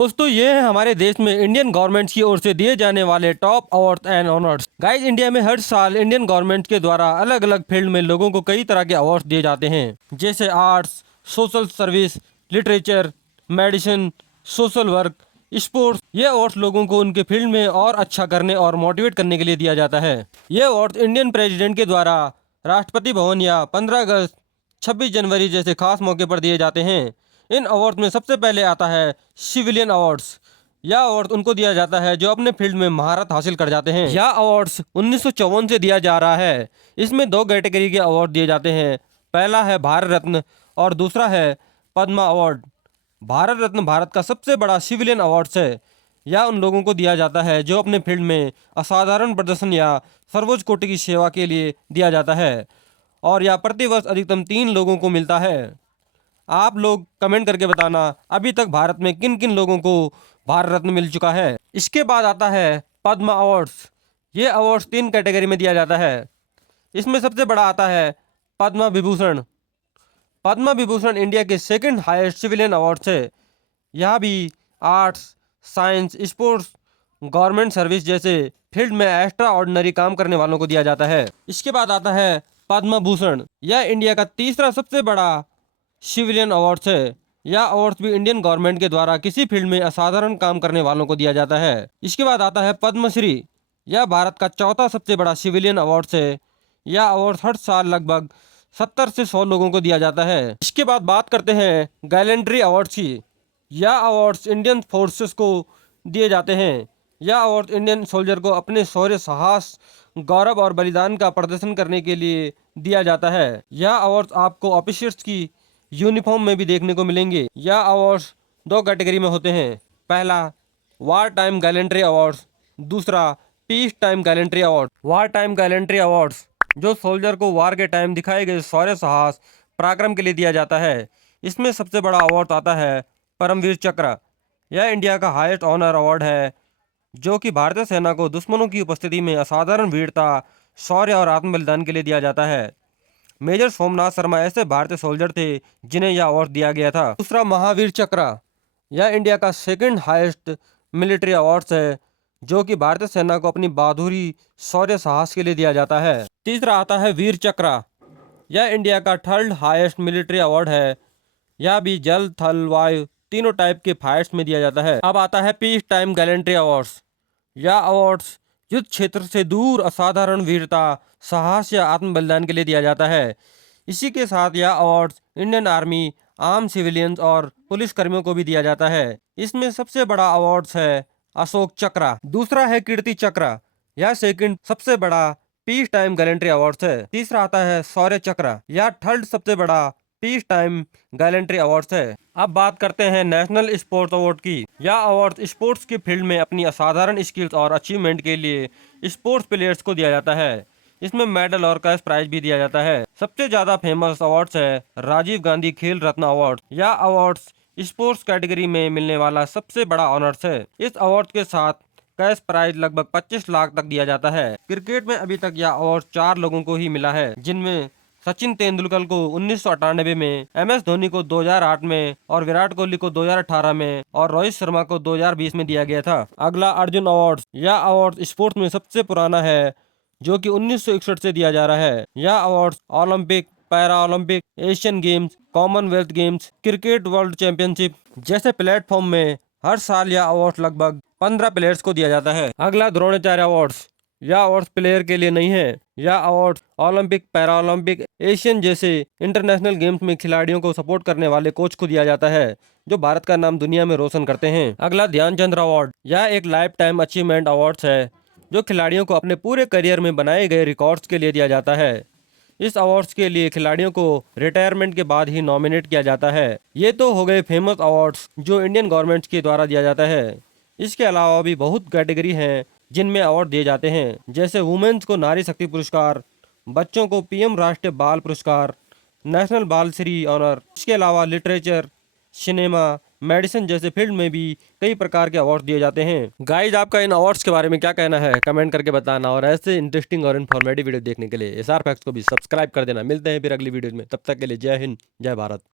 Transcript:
दोस्तों ये है हमारे देश में इंडियन गवर्नमेंट की ओर से दिए जाने वाले top awards and honours. Guys India में हर साल इंडियन गवर्नमेंट के द्वारा अलग अलग फील्ड में लोगों को कई तरह के अवार्ड्स दिए जाते हैं, जैसे arts, social service, literature, medicine, social work, sports. ये अवार्ड्स लोगों को उनके फील्ड में और अच्छा करने और मोटिवेट करने के लिए दिया जाता है। ये अवार्ड्स इंडियन प्रेसिडेंट के द्वारा राष्ट्रपति भवन या 15 अगस्त, 26 जनवरी जैसे खास मौके पर दिए जाते हैं। इन अवार्ड्स में सबसे पहले आता है सिविलियन अवार्ड्स। यह अवार्ड उनको दिया जाता है जो अपने फील्ड में महारत हासिल कर जाते हैं। यह अवार्ड्स 1954 से दिया जा रहा है। इसमें दो कैटेगरी के अवार्ड दिए जाते हैं। पहला है भारत रत्न और दूसरा है पद्मा अवार्ड। भारत रत्न भारत का सबसे बड़ा सिविलियन अवार्ड्स है। यह उन लोगों को दिया जाता है जो अपने फील्ड में असाधारण प्रदर्शन या सर्वोच्च कोटि की सेवा के लिए दिया जाता है, और यह प्रतिवर्ष अधिकतम 3 लोगों को मिलता है। आप लोग कमेंट करके बताना अभी तक भारत में किन किन लोगों को भारत रत्न मिल चुका है। इसके बाद आता है पद्मा अवार्ड्स। ये अवार्ड्स 3 कैटेगरी में दिया जाता है। इसमें सबसे बड़ा आता है पद्मा विभूषण। पद्मा विभूषण इंडिया के सेकंड हाईएस्ट सिविलियन अवार्ड्स है। यह भी arts, science, sports, government service जैसे फील्ड में एक्स्ट्रा ऑर्डिनरी काम करने वालों को दिया जाता है। इसके बाद आता है पद्म भूषण। यह इंडिया का तीसरा सबसे बड़ा सिविलियन अवार्ड्स है। यह अवार्ड्स भी इंडियन गवर्नमेंट के द्वारा किसी फील्ड में असाधारण काम करने वालों को दिया जाता है। इसके बाद आता है पद्मश्री। यह भारत का चौथा सबसे बड़ा सिविलियन अवार्ड्स है। यह अवार्ड्स हर साल लगभग 70 से 100 लोगों को दिया जाता है। इसके बाद बात करते हैं गैलेंट्री अवार्ड्स की। यह अवार्ड्स इंडियन फोर्सेस को दिए जाते हैं। यह अवार्ड इंडियन सोल्जर को अपने शौर्य, साहस, गौरव और बलिदान का प्रदर्शन करने के लिए दिया जाता है। यह अवार्ड्स आपको ऑफिसर्स की यूनिफॉर्म में भी देखने को मिलेंगे। यह अवार्ड्स 2 कैटेगरी में होते हैं। पहला वार टाइम गैलेंट्री अवार्ड्स, दूसरा peace time gallantry award. War time gallantry awards जो सोल्जर को वार के टाइम दिखाए गए शौर्य, साहस, पराक्रम के लिए दिया जाता है। इसमें सबसे बड़ा अवार्ड आता है परमवीर चक्र। यह इंडिया का हाईएस्ट ऑनर अवार्ड है जो कि भारतीय सेना को दुश्मनों की उपस्थिति में असाधारण वीरता, शौर्य और आत्म बलिदान के लिए दिया जाता है। मेजर सोमनाथ शर्मा ऐसे भारतीय सोल्जर थे जिन्हें यह अवार्ड दिया गया था। दूसरा महावीर चक्र। यह इंडिया का सेकंड हाईएस्ट मिलिट्री अवार्ड्स है जो कि भारतीय सेना को अपनी बहादुरी, शौर्य, साहस के लिए दिया जाता है। तीसरा आता है वीर चक्र। यह इंडिया का थर्ड हाईएस्ट मिलिट्री अवार्ड है। यह भी जल, थल, वायु तीनों टाइप के फाइट्स में दिया जाता है। अब आता है पीस टाइम गैलेंट्री अवार्ड्स। यह अवार्ड्स युद्ध क्षेत्र से दूर असाधारण वीरता, साहस या आत्म बलिदान के लिए दिया जाता है। इसी के साथ यह awards Indian army, arm civilians और पुलिस कर्मियों को भी दिया जाता है। इसमें सबसे बड़ा अवार्ड्स है अशोक चक्र। दूसरा है कीर्ति चक्र। यह सेकंड सबसे बड़ा पीस टाइम गैलेंट्री अवार्ड्स है। तीसरा आता है शौर्य चक्र। यह थर्ड सबसे बड़ा पीस टाइम गैलेंट्री अवार्ड्स है। अब बात करते हैं नेशनल स्पोर्ट्स अवार्ड की। यह अवार्ड स्पोर्ट्स के फील्ड में अपनी असाधारण स्किल्स और अचीवमेंट के लिए स्पोर्ट्स प्लेयर्स को दिया जाता है। इसमें मेडल और कैश प्राइज भी दिया जाता है। सबसे ज्यादा फेमस अवार्ड्स है राजीव गांधी खेल रत्न अवार्ड। यह अवार्ड्स स्पोर्ट्स कैटेगरी में मिलने वाला सबसे बड़ा ऑनर्स है। इस अवार्ड के साथ कैश प्राइज लगभग 25 लाख तक दिया जाता है। क्रिकेट में अभी तक यह अवार्ड 4 लोगों को ही मिला है, जिनमें सचिन तेंदुलकर को 1998 में, MS धोनी को 2008 में और विराट कोहली को 2018 में और रोहित शर्मा को 2020 में दिया गया था। अगला अर्जुन अवार्ड। यह अवार्ड स्पोर्ट्स में सबसे पुराना है जो कि 1961 से दिया जा रहा है। यह award Olympic, para Olympic, Asian games, Commonwealth games, cricket world championship जैसे प्लेटफॉर्म में हर साल यह अवार्ड लगभग 15 प्लेयर्स को दिया जाता है। अगला द्रोणाचार्य अवार्ड्स। यह अवार्ड प्लेयर के लिए नहीं है। यह award Olympic, para Olympic, Asian जैसे इंटरनेशनल गेम्स में खिलाड़ियों को सपोर्ट करने वाले कोच को दिया जाता है जो भारत का नाम दुनिया में रोशन करते हैं। अगला ध्यानचंद अवार्ड। यह एक लाइफ टाइम अचीवमेंट अवार्ड है जो खिलाड़ियों को अपने पूरे करियर में बनाए गए रिकॉर्ड्स के लिए दिया जाता है। इस अवार्ड्स के लिए खिलाड़ियों को रिटायरमेंट के बाद ही नॉमिनेट किया जाता है। ये तो हो गए फेमस अवार्ड्स जो इंडियन गवर्नमेंट के द्वारा दिया जाता है। इसके अलावा भी बहुत कैटेगरी हैं जिनमें अवार्ड दिए जाते हैं, जैसे वुमेन्स को नारी शक्ति पुरस्कार, बच्चों को PM राष्ट्रीय बाल पुरस्कार, नेशनल बाल श्री ऑनर। इसके अलावा लिटरेचर, सिनेमा, मेडिसिन जैसे फील्ड में भी कई प्रकार के अवार्ड दिए जाते हैं। गाइज आपका इन अवार्ड्स के बारे में क्या कहना है कमेंट करके बताना, और ऐसे इंटरेस्टिंग और इन्फॉर्मेटिव वीडियो देखने के लिए SR फैक्ट्स को भी सब्सक्राइब कर देना। मिलते हैं फिर अगली वीडियो में, तब तक के लिए जय हिंद, जय भारत।